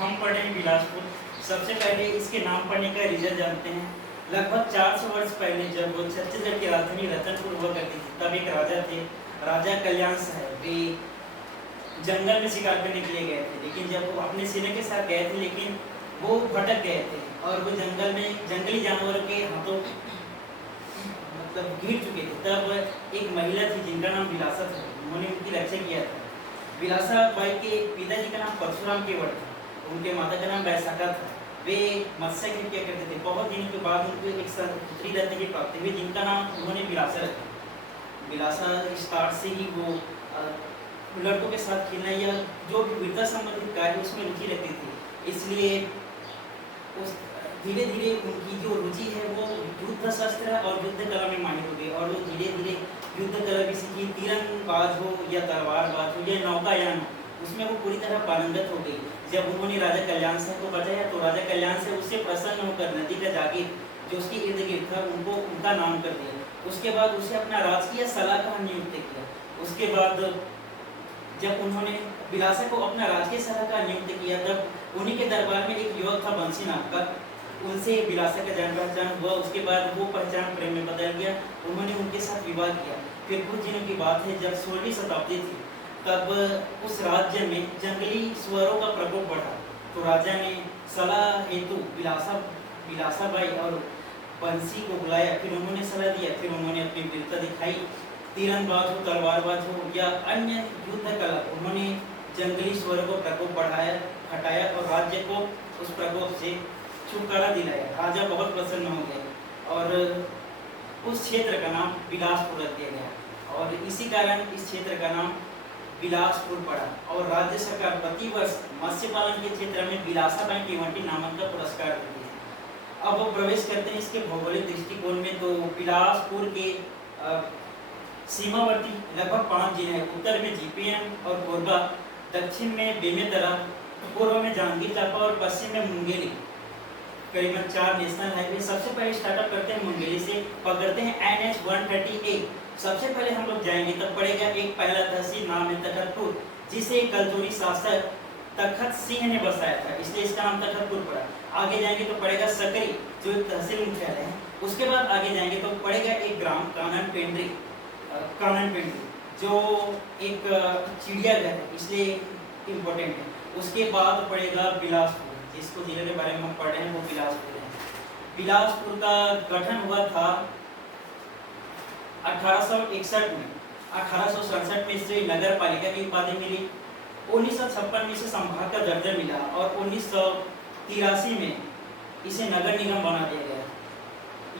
हम पढ़े हैं बिलासपुर। सबसे पहले इसके नाम पढ़ने का रीजन जानते हैं। लगभग 400 वर्ष पहले जब वो छत्तीसगढ़ की राजधानी रतनपुर हुआ करती थी, तब एक राजा थे, राजा कल्याण साहब। वे जंगल में शिकार करने के लिए गए थे, लेकिन जब वो अपने सेना के साथ गए थे, लेकिन वो भटक गए थे और वो जंगल में जंगली जानवरों के हाथों मतलब घिर चुके थे। तब एक महिला थी जिनका नाम बिलासा था, उन्होंने उनकी रक्षा किया था। बिलासा बाई के पिताजी का नाम परशुराम केवट था, उनके माता का नाम बैसाखा था। वे मत्स्य खेती किया करते थे। बहुत दिनों के बाद उनको एक पुत्री रत्न की प्राप्ति हुई, जिनका नाम उन्होंने बिलासा रखा। बिलासा स्टार्ट से ही वो लड़कों के साथ खेलना या जो भी वीरता संबंधित कार्य उसमें रुचि रखती थी, इसलिए उस धीरे धीरे उनकी जो रुचि है वो युद्ध शस्त्र और युद्ध कला में माहिर हो गई, और वो धीरे धीरे युद्ध कला भी सीखी। तीरंदाज हो या तलवारबाज हो या नौकायान हो, उसमें वो पूरी तरह पारंगत हो गई। जब उन्होंने राजा कल्याण सिंह को बचाया तो राजा कल्याण सिंह उससे प्रसन्न होकर नदी का जागीर जो उसके इर्द गिर्द था उनको उनका नाम कर दिया। उसके बाद उसे अपना राजकीय सलाहकार नियुक्त किया। उसके बाद जब उन्होंने बिलासा को अपना राजकीय सलाहकार नियुक्त किया, तब उन्हीं के दरबार में एक युवक था बंसी नाम का, उनसे बिलासा का जान पहचान हुआ। उसके बाद वो पहचान प्रेम में बदल गया, उन्होंने उनके साथ विवाह किया। फिर कुछ दिनों की बात है, जब 16वीं शताब्दी थी, तब उस राज्य में जंगली सुअरों का प्रकोप बढ़ा, तो राजा ने सलाह हेतु बिलासा बाई और बंसी को बुलाया। फिर उन्होंने सलाह दिया, फिर उन्होंने अपनी वीरता दिखाई। तीरंदाज हो, तलवारबाज हो या अन्य युद्ध कला, उन्होंने जंगली सुअरों को प्रकोप बढ़ाया, हटाया और राज्य को उस प्रकोप से छुटकारा दिलाया। राजा बहुत प्रसन्न हो गए और उस क्षेत्र का नाम बिलासपुर रख दिया गया, और इसी कारण इस क्षेत्र का नाम बिलासपुर पड़ा। और राज्य सरकार प्रतिवर्ष मत्स्य पालन के क्षेत्र में बिलासा बाई केवटी नामक का पुरस्कार देती है। अब वो प्रवेश करते हैं इसके भौगोलिक दृष्टिकोण में, तो बिलासपुर के सीमावर्ती लगभग 5 जिले हैं। उत्तर में जीपीएम और कोरबा, दक्षिण में बेमेतरा, पूर्व में जांजगीर चांपा और पश्चिम में मुंगेली। करीबन 4 नेशनल हाईवे। सबसे पहले स्टार्टअप करते हैं मुंगेली से, पकड़ते हैं NH 138। सबसे पहले हम लोग जाएंगे तब पड़ेगा एक पहला तहसील नाम है तखतपुर, जिसे कलचोरी शासक तखत सिंह ने बसाया था, इसलिए इसका नाम तखतपुर पड़ा। आगे जाएंगे तो पड़ेगा सकरी, जो एक तहसील मुख्यालय है। उसके बाद आगे जाएंगे तो पड़ेगा एक ग्राम कानन पेंड्री, जो एक चिड़ियाघर है, इसलिए इम्पोर्टेंट है। उसके बाद पड़ेगा बिलासपुर, जिसको जिले के बारे में हम पढ़ रहे हैं वो बिलासपुर है। बिलासपुर का गठन हुआ था 1861 में। 1867 में इसे नगर पालिका की उपाधि मिली। 1956 में इसे संभाग का दर्जा मिला और 1983 में इसे नगर निगम बना दिया गया।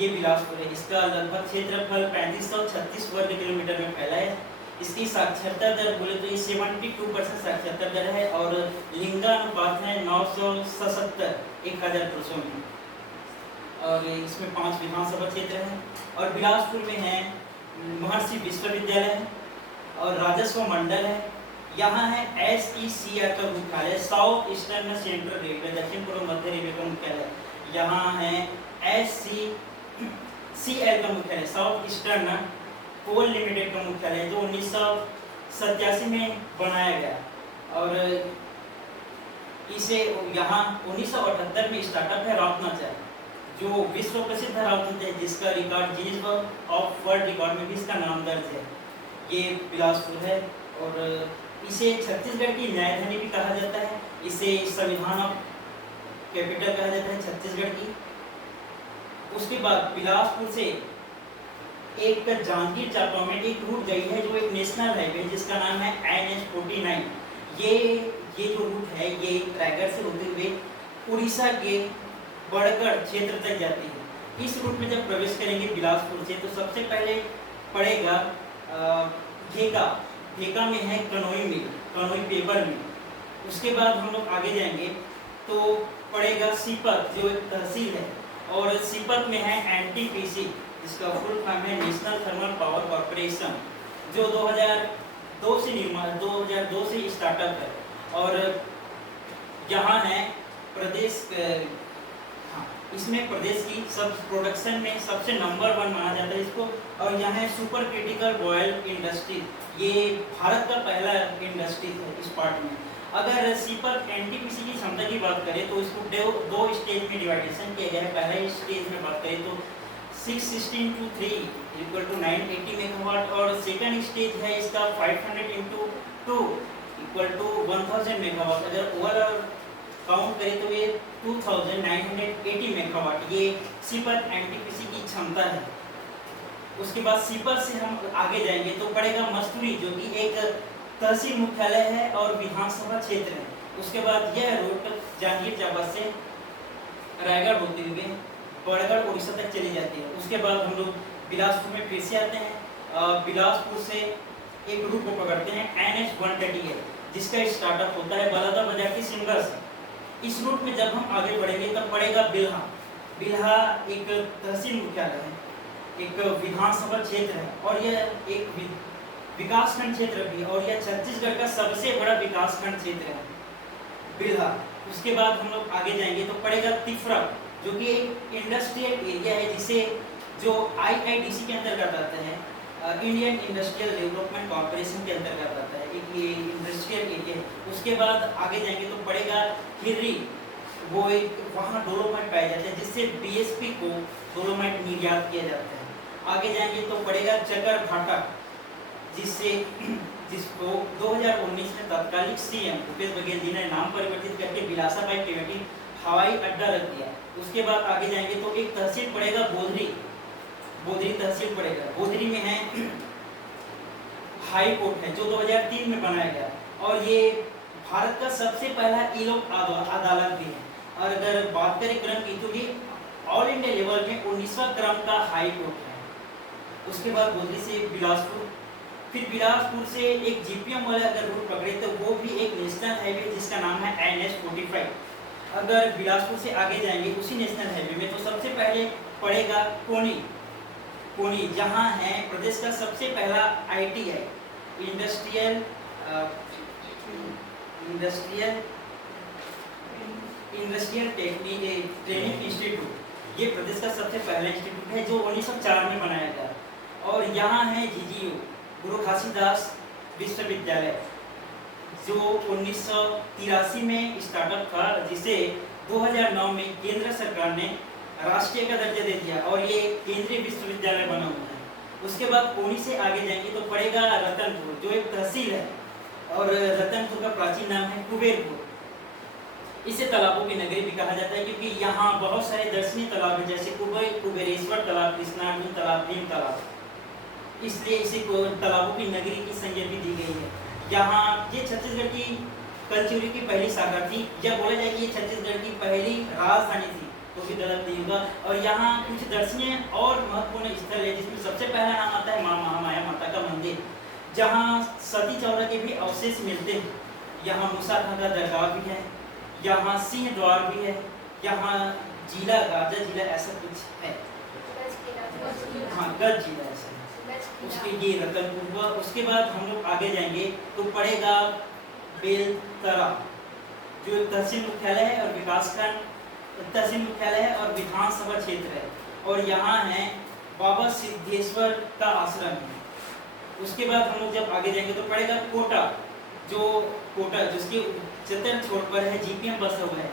ये बिलासपुर है। इसका लगभग क्षेत्रफल 3536 वर्ग किलोमीटर में फैला है। इसकी साक्षरता दर बोले तो ये 72% साक्षरता दर है, और लिंगानुपात है 977 1000 पुरुषों में, और इसमें 5 विधानसभा क्षेत्र हैं। और बिलासपुर में है महर्षि विश्वविद्यालय और राजस्व मंडल है। यहाँ है SECR का मुख्यालय, साउथ ईस्टर्न सेंट्रल रेलवे, दक्षिण पूर्व मध्य रेलवे का मुख्यालय। यहाँ है SCCL का मुख्यालय, साउथ ईस्टर्न कोल लिमिटेड का मुख्यालय, जो 1987 में बनाया गया। और इसे यहाँ 1978 में स्टार्टअप है राउतनाचल, जो विश्व प्रसिद्ध राउतनाचल है, जिसका record Guinness book of world record में भी इसका नाम दर्ज है। ये बिलासपुर है, और इसे छत्तीसगढ़ की न्यायधनी भी कहा जाता है। इसे संविधान ऑफ कैपिटल कहा जाता है छत्तीसगढ़ की। उसके बाद बिलासपुर से एक जांजगीर चांपा में एक रूट गई है, जो एक नेशनल हाईवे, जिसका नाम है NH 49। ये जो रूट है ये रायगढ़ से होते हुए उड़ीसा के बड़गढ़ क्षेत्र तक जाती है। इस रूट में जब प्रवेश करेंगे बिलासपुर से, तो सबसे पहले पड़ेगा घेका में है कनोई पेपर मिल। उसके बाद हम लोग आगे जाएंगे तो पड़ेगा सीपत, जो एक तहसील है, और सीपत में है NTPC, जिसका फुल फॉर्म है नेशनल थर्मल पावर कॉर्पोरेशन, जो 2002 से स्टार्टअप है। और यहाँ है प्रदेश, इसमें प्रदेश की सब प्रोडक्शन में सबसे नंबर 1 माना जाता है इसको। और यहाँ है सुपर क्रिटिकल बॉयल इंडस्ट्री, ये भारत का पहला इंडस्ट्री है इस पार्ट में। अगर सीपत एनटीपीसी की क्षमता की बात करें तो इसको दो स्टेज में डिवाइडेशन किया गया है। पहला स्टेज में बात करें तो 616 into 3 इक्वल टू 980 मेगावाट, और सेकंड स्टेज है इसका 500 into 2 इक्वल टू 1000 मेगावाट। अगर ओवरऑल काउंट करें तो ये 2980 मेगावाट ये सीपत एनटीपीसी की क्षमता है। उसके बाद सीपत से हम आगे जाएंगे तो पड़ेगा मस्तूरी, जो कि एक तहसील मुख्यालय है और विधानसभा क्षेत्र है। उसके बाद यह रूट जांजगीर चांपा से रायगढ़ होते हुए बड़गढ़ उड़ीसा तक चली जाती है। उसके बाद हम लोग बिलासपुर में फिर से आते हैं। बिलासपुर से एक रूट को पकड़ते हैं NH-138, जिसका स्टार्टअप होता है बलौदा बाजार की सिमगा से। इस रूट में जब हम आगे बढ़ेंगे तब पड़ेगा बिल्हा। बिल्हा एक तहसील मुख्यालय है, एक विधानसभा क्षेत्र है और यह एक विकासखंड क्षेत्र भी है, और यह छत्तीसगढ़ का सबसे बड़ा विकासखंड क्षेत्र है बिल्हा। उसके बाद हम लोग आगे जाएंगे तो पड़ेगा तिफरा, जो कि एक इंडस्ट्रियल एरिया है, जिसे जो IIDC के अंतर्गत आता है, इंडियन इंडस्ट्रियल डेवलपमेंट कॉर्पोरेशन के अंतर्गत आता है, एक ये इंडस्ट्रियल एरिया है। उसके बाद आगे जाएंगे तो पड़ेगा हिर्री, वो एक वहाँ डोलोमाइट पाए जाते हैं, जिससे BSP को डोलोमाइट निर्यात किया जाता है। आगे जाएंगे तो पड़ेगा चकर भाटा, जिसको 2019 में तत्कालीन CM भूपेश बघेल जी ने नाम परिवर्तित करके बिलासा बाई टिबेटी हवाई अड्डा रख दिया। उसके बाद आगे जाएंगे तो एक तहसील पड़ेगा बोधरी, बोधरी तहसील पड़ेगा। बोधरी में है हाई कोर्ट है, जो 2003 में बनाया गया, और ये भारत का सबसे पहला ई-लोक अदालत भी है। और अगर बात करें क्रम की तो ये ऑल इंडिया लेवल में 19वां क्रम का हाई कोर्ट है। उसके बाद बोधरी से बिलासपुर, फिर बिलासपुर से एक GPM वाला अगर रूट पकड़े तो वो भी एक नेशनल हाईवे जिसका नाम है NH-45। अगर बिलासपुर से आगे जाएंगे उसी नेशनल हाईवे में तो सबसे पहले पड़ेगा कोनी, कोनी जहाँ है प्रदेश का सबसे पहला ITI इंडस्ट्रियल ट्रेनिंग इंस्टीट्यूट। ये प्रदेश का सबसे पहला इंस्टीट्यूट है जो 1904 में बनाया गया। और यहाँ है GGU गुरु घासीदास विश्वविद्यालय, जो 1983 में स्टार्टअप था, जिसे 2009 में केंद्र सरकार ने राष्ट्रीय का दर्जा दे दिया और ये केंद्रीय विश्वविद्यालय बना हुआ है। उसके बाद कोनी से आगे जाएंगे तो पड़ेगा रतनपुर, जो एक तहसील है, और रतनपुर का प्राचीन नाम है कुबेरपुर। इसे तालाबों की नगरी भी कहा जाता है, क्योंकि यहाँ बहुत सारे दर्शनीय तालाब हैं, जैसे कुबेरेश्वर तालाब, कृष्णार्जुन तालाब, नीम तालाब, इसलिए इसे तालाबों की नगरी की संज्ञा भी दी गई है। यहाँ ये छत्तीसगढ़ की कलचुरी की पहली शाखा थी, या बोला जाए कि ये छत्तीसगढ़ की पहली राजधानी थी, तो भी गलत नहीं होगा। और यहाँ कुछ दर्शनीय और महत्वपूर्ण स्थल है, जिसमें सबसे पहला नाम आता है माँ महामाया माता का मंदिर, जहाँ सती चौरा के भी अवशेष मिलते हैं। यहाँ मूसा खां का दरगाह भी है, यहाँ सिंह द्वार भी है, यहाँ जिला गाजा जिला ऐसा कुछ है, हाँ गज जिला ऐसा है। उसके ये रतनपुर हुआ। उसके बाद हम लोग आगे जाएंगे तो पड़ेगा बेलतरा, जो एक तहसील मुख्यालय है और विकासखंड तहसील मुख्यालय है और विधानसभा क्षेत्र है, और यहाँ है बाबा सिद्धेश्वर का आश्रम है। उसके बाद हम लोग जब आगे जाएंगे तो पड़ेगा कोटा, जिसके चतर छोर पर है GPM बसा हुआ है।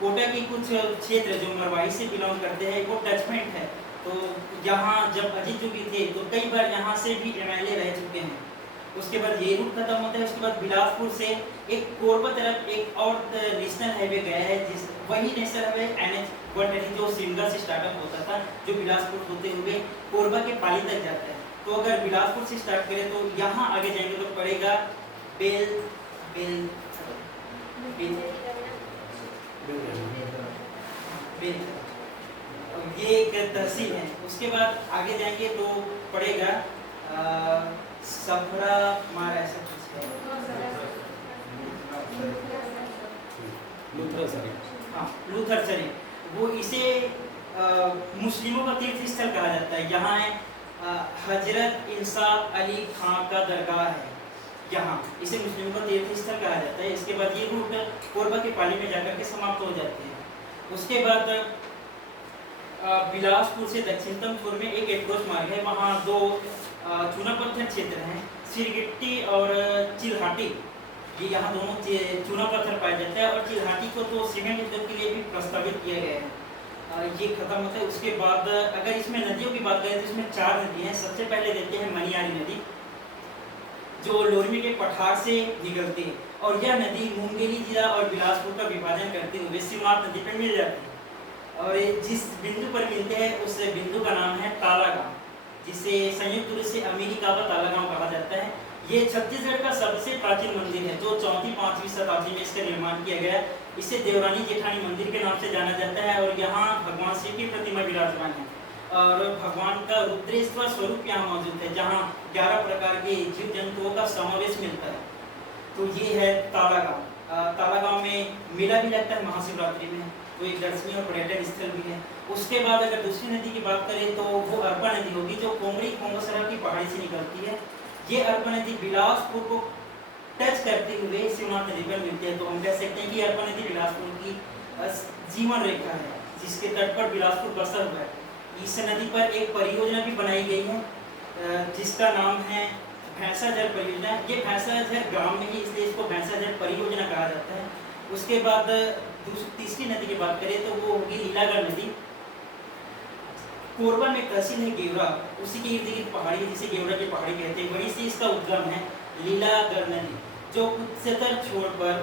कोटा के कुछ क्षेत्र जो मरवाही से बिलोंग करते हैं वो टचमेंट है, तो यहाँ जब अजीत जोगी थे तो कई बार यहाँ से भी MLA रह चुके हैं। उसके बाद ये रूट खत्म होता है। उसके बाद बिलासपुर से एक कोरबा तरफ एक और नेशनल हाईवे गया है, जिस वही नेशनल हाईवे NH-138 जो सिमगा से स्टार्टअप होता था, जो बिलासपुर होते हुए कोरबा के पाली तक जाता है। तो अगर बिलासपुर से स्टार्ट करें तो यहाँ आगे जाएंगे तो पड़ेगा ये एक तहसील है। उसके बाद आगे जाएंगे तो पड़ेगा सफरा मार ऐसा कुछ है, लूथर शरीफ। वो इसे मुस्लिमों का तीर्थ स्थल कहा जाता है। यहाँ है हजरत इंसाफ अली खां का दरगाह है, यहाँ इसे मुस्लिमों का तीर्थ स्थल कहा जाता है। इसके बाद ये रूट कोरबा के पाली में जाकर के समाप्त हो जाते हैं। उसके बाद बिलासपुर से दक्षिणतम छोर में एक अप्रोच मार्ग है, वहाँ दो चुनापत्थर क्षेत्र हैं, सिरगिट्टी और चिलहाटी। ये यहाँ दोनों चूना पत्थर पाया जाता है। और चिल्हाटी को तो सीमेंट उद्योग के लिए भी प्रस्तावित किया गया है। ये खत्म होता है। उसके बाद अगर इसमें नदियों की बात करें तो इसमें 4 नदी हैं। सबसे पहले देखते हैं मनियारी नदी, जो लोरमी के पठार से निकलती है और यह नदी मुंगेली जिला और बिलासपुर का विभाजन करते हुए शिवनाथ नदी पर मिल जाती है। और जिस बिंदु पर मिलते हैं उस बिंदु का नाम है ताला गाँव, जिसे संयुक्त रूप से अमेरिका का ताला गाँव कहा जाता है। ये छत्तीसगढ़ का सबसे प्राचीन मंदिर है, जो 4वीं-5वीं शताब्दी में इसका निर्माण किया गया। इसे देवरानी जेठानी मंदिर के नाम से जाना जाता है और यहाँ भगवान शिव की प्रतिमा विराजमान है और भगवान का रुद्रेश्वर स्वरूप यहाँ मौजूद है, जहाँ 11 प्रकार के जीव जंतुओं का समावेश मिलता है। तो ये है ताला गाँव। ताला गाँव में मेला भी लगता है महाशिवरात्रि में, तो एक दर्शनीय और पर्यटन स्थल भी है। उसके बाद अगर दूसरी नदी की बात करें तो वो अरपा नदी होगी, जो कोमरी कोंगसरा की पहाड़ी से निकलती है। ये अरपा नदी बिलासपुर को टच करते हुए शिवनाथ नदी पर मिलती है। तो हम कह सकते हैं कि अरपा नदी बिलासपुर की जीवन रेखा है, जिसके तट पर बिलासपुर बसा हुआ है। इस नदी पर एक परियोजना भी बनाई गई है, जिसका नाम है भैंसाझर परियोजना। ये भैंसाझर गांव में ही, इसलिए इसको भैंसाझर परियोजना कहा जाता है। उसके बाद तीसरी नदी की बात करें तो वो होगी लीलागढ़ नदी। कोरबा में तहसील है गेवरा, उसी के इर्द गिर्द पहाड़ी है जिसे गेवरा की पहाड़ी कहते हैं। वहीं से इसका उद्गम है लीलागढ़ नदी, जो उत्तर छोर पर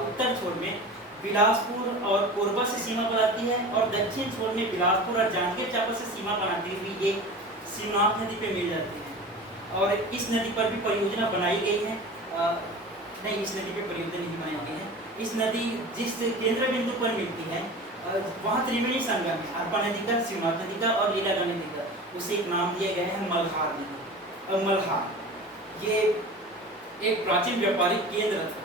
उत्तर छोर में बिलासपुर और कोरबा से सीमा बनाती है और दक्षिण छोर में बिलासपुर और जांजगीर चांपा से सीमा बनाती हुई ये शिवनाथ नदी पे मिल जाती है। और इस नदी पर भी परियोजना बनाई गई है। नहीं, इस नदी पे परियोजना नहीं बनाई गई है। इस नदी जिस केंद्र बिंदु पर मिलती है वहाँ त्रिवेणी संगम है, अरपा नदी का, शिवनाथ नदी का और लीलागढ़ नदी का। उसे एक नाम दिया गया है मल्हार नदी। और मल्हार ये एक प्राचीन व्यापारिक केंद्र था।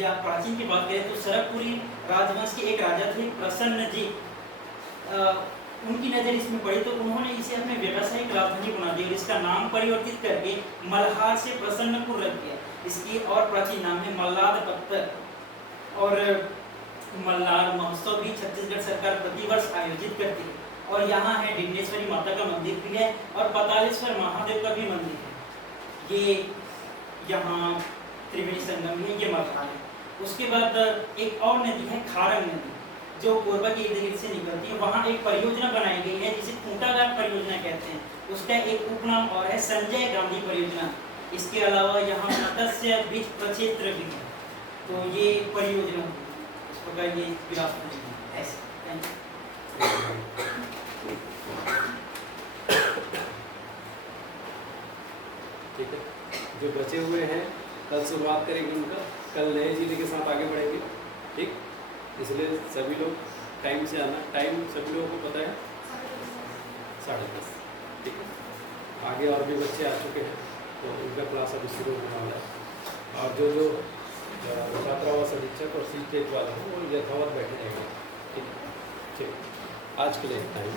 या प्राचीन की बात करें तो सरकपुरी राजवंश के एक राजा थे प्रसन्न जी। उनकी नज़र इसमें पड़ी तो उन्होंने इसे अपने व्यावसायिक राजधानी बना दी और इसका नाम परिवर्तित करके मल्हार से प्रसन्नपुर रख दिया। इसकी और प्राचीन नाम है मल्लाद पत्थर। और मल्लार महोत्सव भी छत्तीसगढ़ सरकार प्रतिवर्ष आयोजित करती है। और यहाँ है डिंडेश्वरी माता का मंदिर भी है और पतालेश्वर महादेव का भी मंदिर है। ये यहाँ त्रिवेणी संगम है, ये मल्हार है। उसके बाद एक और नदी है खारंग नदी, जो कोरबा के इर्द गिर्द से निकलती है। वहाँ एक परियोजना बनाई गई है जिसे खूंटाघाट परियोजना कहते हैं। उसका एक उपनाम और है संजय गांधी परियोजना। इसके अलावा यहाँ मत्स्य बीज प्रक्षेत्र भी है। तो ये परियोजना इस प्रकार ये बिलासपुर है ऐसे। ठीक है, जो बचे हुए हैं कल शुरुआत करेंगे उनका, कल नए जिले के साथ आगे बढ़ेंगे। ठीक, इसलिए सभी लोग टाइम से आना। टाइम सभी लोगों को पता है 10:30। ठीक है, आगे और भी बच्चे आ चुके हैं तो उनका क्लास अभी शुरू होने वाला है। और जो छात्रावास अधीक्षक और सीटेट वाला हो वो यथावत बैठे रहेंगे। ठीक है, आज के लिए इतना ही।